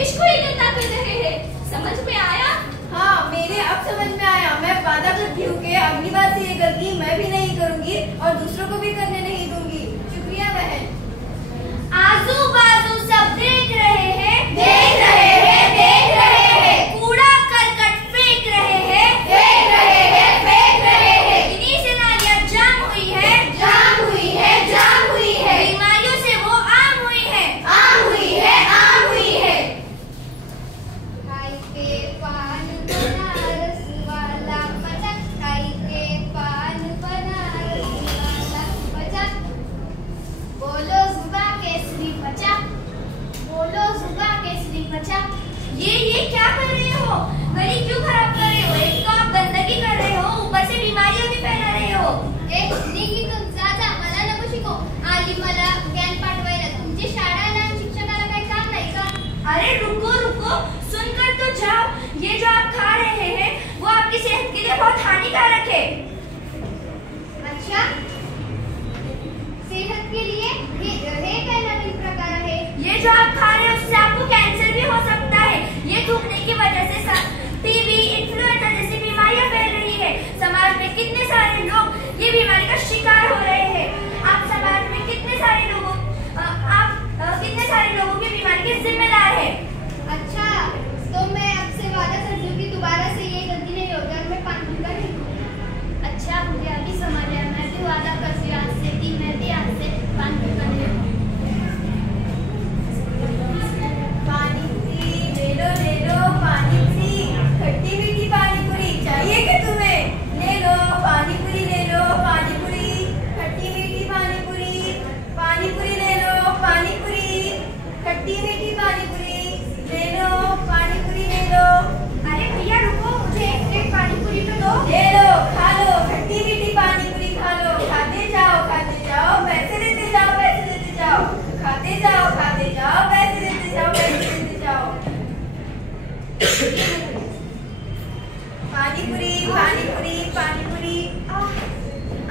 देश को ही गंदा कर रहे हैं। समझ में आया? हाँ, मेरे अब समझ में आया। मैं वादा करती हूँ कि अगली बार से ये गलती मैं भी नहीं करूँगी और दूसरों को भी करने नहीं दूंगी। शुक्रिया बहन। आजू बाजू सब देख रहे हैं, देख रहे हैं, देख रहे हैं। कूड़ा करकट फेंक रहे हैं, फेंक रहे हैं, फेंक रहे हैं। इन्हीं से नालियां जाम हुई है, जाम हुई है, जाम हुई है। बीमारियों से वो आम हुई है, आम हुई है, आम हुई है। खाई के पान बनारस वाला मजा, खाई के पान बनारस वाला मजा। बोलो जुबा केसरी बचा, बोलो जुबा केसरी बचा। ये क्या कर रहे हो? गली क्यों खराब कर रहे हो? एक तो आप गंदगी कर रहे हो, ऊपर से बीमारियां भी फैला रहे हो। निघितून जा मला नको शिकव. आली मला ज्ञान पाठवायला. तुमची शाळेला आणि शिक्षकाला काही काम नाही का? अरे रुको रुको, सुनकर तो जाओ। ये जो आप खा रहे हैं वो आपकी सेहत के लिए बहुत हानिकारक है। अच्छा, सेहत के लिए हे काय नवीन प्रकार आहे? ये जो आप खा रहे हैं उससे आपको कैंसर भी हो सकता है। ये थूकने की वजह से टीबी, इन्फ्लुएंजा जैसी बीमारियां फैल रही है। समाज में कितने सारे लोग ये बीमारी का शिकार हो रहे हैं। आप समाज में कितने सारे लोगों की बीमारी के जिम्मेदार है। अच्छा, तो मैं आपसे वादा करती हूँ कि दोबारा से ये गलती नहीं होगी और मैं पान पीकर नहीं पीऊंगी। अच्छा, मुझे अभी समझ आया। मैं भी वादा करती हूँ आज से कि मैं भी आज से पान पीकर नहीं पीऊंगी। पानी पूरी ले लो पानी पूरी। खट्टी मीठी पानी पूरी चाहिए क्या तुम्हें? ले लो पानी पूरी, ले लो पानी पूरी। खट्टी मीठी पानी पूरी, पानी पूरी ले लो पानी पूरी। खट्टी मीठी पानी पूरी ले लो, पानी पूरी ले लो। अरे भैया रुको, मुझे एक प्लेट पानी पूरी तो दो। ले लो, खा लो, खट्टी मीठी पानी पूरी खा लो। खाते जाओ, पैसे देते जाओ, पैसे देते जाओ। खाते जाओ, पैसे देते जाओ, पैसे देते जाओ। पानी पूरी, पानी पूरी, पानी पूरी।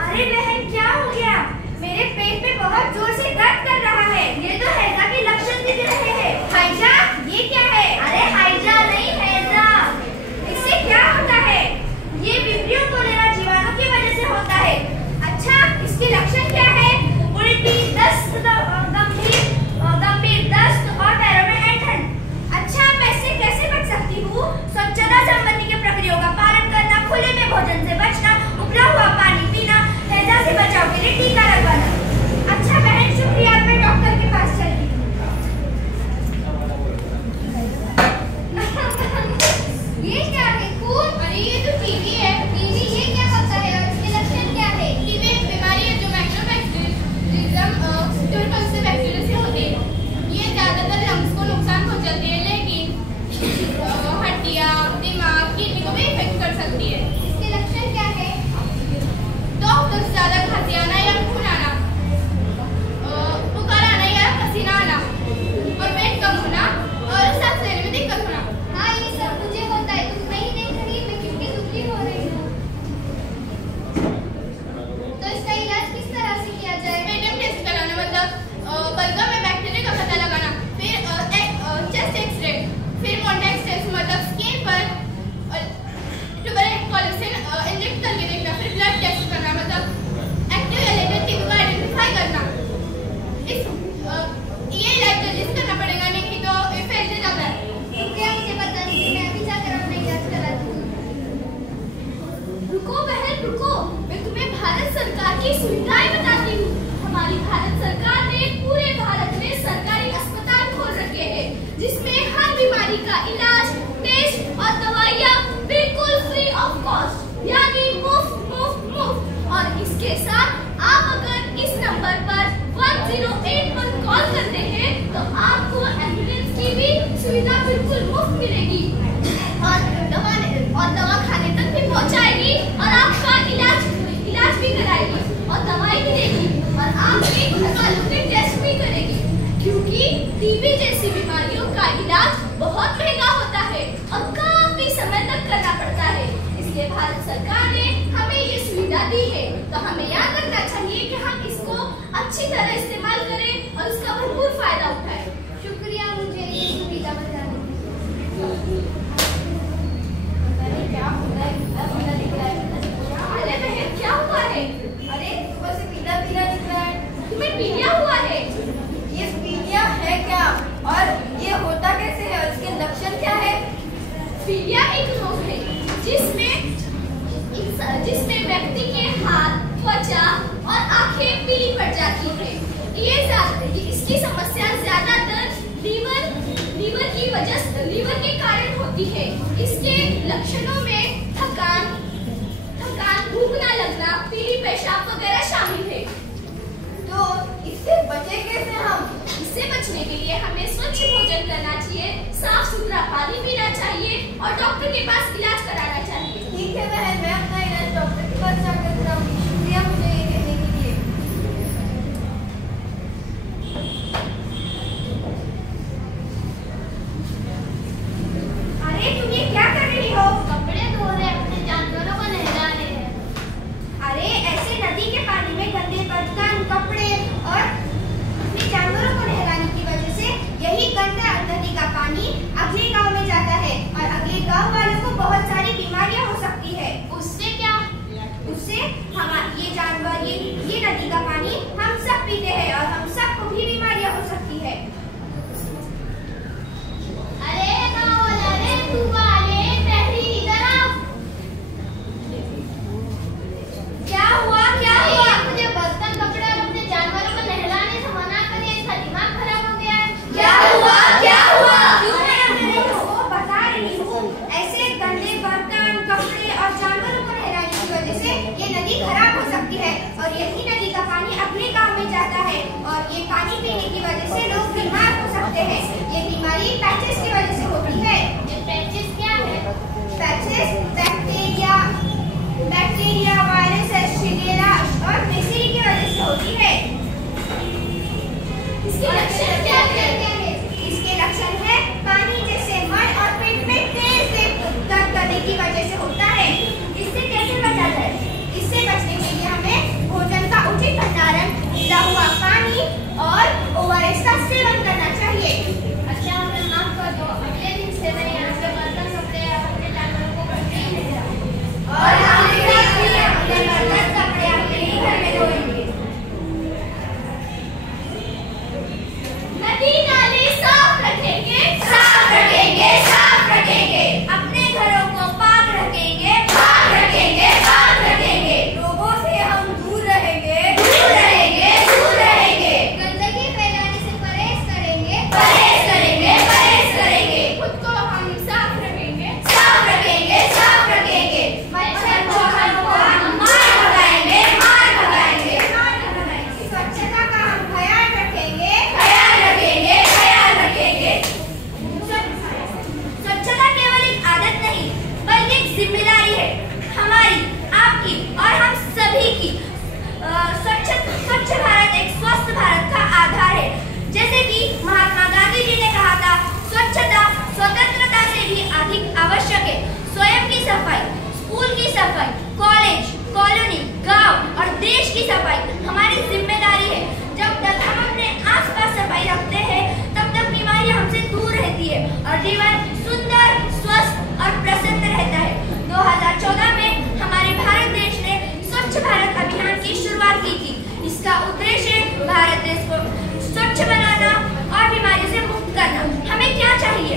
अरे बहन, क्या हो गया? मेरे पेट में बहुत जोर से दर्द कर रहा है। ये तो हैजा के लक्षण दिख रहे हैं। हैजा? ये क्या है? अरे हैजा नहीं, हैजा। इससे क्या होता है? ये विब्रियो कोलेरा जीवाणु की वजह से होता है। अच्छा, इसके लक्षण क्या है? उल्टी, दस्त, गंभीर दस्त और पैरों में ऐंठन। अच्छा, मैं इससे कैसे बच सकती हूँ? स्वच्छता संबंधी के प्रक्रियाओं का पालन करना, खुले में भोजन से बचना, उबला हुआ पानी पीना, हैजा से बचाव के लिए टीका लगवाना। अच्छा बहन, शुक्रिया, मैं डॉक्टर के पास चली। ये क्या है? खून? अरे ये तो टीबी है। टीबी ये क्या होता है और इसके लक्षण क्या है? टीबी एक बीमारी है जो माइक्रोबैक्टीरियम ट्यूबरकुलोसिस से बैक्टीरिया से होती है। ये ज्यादातर लंग्स को नुकसान पहुंचाती है, लेकिन हड्डियां, दिमाग, किडनी को भी इफेक्ट कर सकती है। इसके लक्षण क्या है? डॉक्टर से ज्यादा खांसी आना या खून आना, बुखार आना या पसीना आना, और वेट कम होना और सांस लेने में दिक्कत होना। हाँ, ये सब मुझे होता है। तुम नहीं देख रही, मैं कितनी दुबली हो रही हूँ। तो इसका इलाज किस तरह से किया जाए? पेट टेस्ट कराना, मतलब बलगम में बैक्टीरिया का पता लगाना, फिर चेस्ट एक्सरे, फिर कॉन्टैक्ट टेस्ट, मतलब स्किन पर ट्यूबरकुलोसिस इंजेक्ट करके देखना, फिर ब्लड टेस्ट करना, मतलब एक्टिव या लेटेंट टीबी को आइडेंटिफाई करना। ये इलाज जल्दी से करना पड़ेगा, नहीं तो ये फैलते जाता है। शुक्रिया मुझे बताने के लिए। मैं अभी जाकर अपना इलाज कराती हूँ। रुको बहन रुको, मैं तुम्हें भारत सरकार की सुविधाएं बताती हूँ। हमारी भारत सरकार ने पूरे भारत में सरकारी अस्पताल खोल रखे हैं, जिसमें हर बीमारी का इलाज, टेस्ट और दवाइयाँ बिल्कुल फ्री ऑफ कॉस्ट, यानी मुफ्त मुफ्त मुफ्त। और इसके साथ आप अगर इस नंबर पर 108 पर कॉल करते हैं तो आपको एम्बुलेंस की भी सुविधा बिल्कुल मुफ्त मिलेगी और दवा खाने तक भी पहुंचाएगी और आपका इलाज भी कराएगी और दवाई भी देगी और आपके घरवालों के टेस्ट भी करेगी, क्योंकि टीबी जैसी बीमारियों का इलाज बहुत महंगा होता है और काफी समय तक करना पड़ता है। इसलिए भारत सरकार ने हमें ये सुविधा दी है, तो हमें याद रखना चाहिए कि हम इसको अच्छी तरह इस्तेमाल करें और उसका भरपूर फायदा उठाएं। शुक्रिया मुझे ये सुविधा बताने के लिए। थैलेसीमिया एक रोग है जिसमें व्यक्ति के हाथ, त्वचा और आंखें पीली पड़ जाती है। इसकी समस्या ज्यादातर लीवर के कारण होती है। इसके लक्षणों में थकान, भूख न लगना, पीली पेशाब वगैरह शामिल है। तो इससे बचे कैसे हम? इससे बचने के लिए हमें स्वच्छ भोजन करना चाहिए, साफ सुथरा पानी पीना चाहिए और डॉक्टर के पास इलाज कराना चाहिए। ठीक है बहन, मैं अपना इलाज डॉक्टर के पास जाकर कराऊंगी। शुक्रिया मुझे ये कहने के लिए। अरे तुम ये क्या कर रही हो? कपड़े धो रहे, अपने जानवरों को नहला रहे हैं। अरे ऐसे नदी के पानी में गंदे बर्तन, कपड़े और अपने जानवरों को नहलाने की वजह से यही गंदा नदी का पानी अगले गांव में जाता है और अगले गांव वालों को बहुत सारी बीमारियां हो सकती है। उससे क्या? उससे हमारे ये जानवर, ये नदी का पानी हम सब पीते हैं और हम सबको भी बीमारियां हो सकती है। अरे गाँव वाला, अरे तू वाले पहली इधर आओ। क्या हुआ? क्या हुआ? मुझे बर्तन, कपड़े और अपने जानवरों को नहलाने से मना करिए, इसका दिमाग खराब हो गया है। क्या हुआ? क्या हुआ? बता रही हूँ, ऐसे गंदे बर्तन, कपड़े और जानवरों को नहलाने की वजह से ये नदी खराब हो सकती है और यही नदी का पानी अपने गांव में जाता है और ये पानी पीने की वजह से लोग बीमार हो सकते हैं। ये बीमारी पैचेस की वजह से होती है। ये पैचेस क्या है? पैचेस बैक्टीरिया, वायरस, शिगेरा और मिस्री की वजह से होती है। इसके लक्षण क्या है? इसके लक्षण है पानी जैसे मन और पेट में तेज से दर्द करने की वजह से होता है। इससे कैसे बचा जाए? इससे बचने के लिए हमें भोजन का उचित भंडारण, मिला हुआ पानी और ORS का सेवन करना चाहिए। अच्छा, हमें माफ कर दो, अगले दिन से मैं यहाँ से बर्तन, कपड़े और अपने जानवरों को घर में ही ले जाऊंगी। और हम भी अपने बर्तन, कपड़े अपने ही घर में धोएंगे। नदी नाले साफ रखेंगे, साफ रखेंगे, साफ रखेंगे। अपने घरों को पाक रखेंगे, पाक रखेंगे, पाक रखेंगे। लोगों से हम दूर रहेंगे, दूर रहेंगे, दूर रहेंगे। गंदगी फैलाने से परहेज करेंगे, परहेज करेंगे, परहेज करेंगे। खुद को हम साफ रखेंगे, साफ रखेंगे, साफ रखेंगे। मच्छर को हम मार भगाएंगे, मार भगाएंगे, मार भगाएंगे। स्वच्छता का हम ख्याल रखेंगे, ख्याल रखेंगे, ख्याल रखेंगे। स्वच्छता केवल एक आदत नहीं बल्कि एक जिम्मेदारी है, हमारी, आपकी और हम सभी की। स्वच्छ भारत एक स्वस्थ भारत का आधार है। जैसे कि महात्मा गांधी जी ने कहा था, स्वच्छता स्वतंत्रता से भी अधिक आवश्यक है। स्वयं की सफाई, स्कूल की सफाई, कॉलेज, कॉलोनी, गांव और देश की सफाई हमारी जिम्मेदारी है। जब तक हम अपने आसपास सफाई रखते हैं तब तक बीमारी हमसे दूर रहती है और जीवन सुंदर, स्वस्थ और प्रसन्न रहता है। 2014 में हमारे भारत देश ने स्वच्छ भारत अभियान की शुरुआत की थी। इसका उद्देश्य भारत देश को स्वच्छ बनाना और बीमारी से मुक्त करना। हमें क्या चाहिए?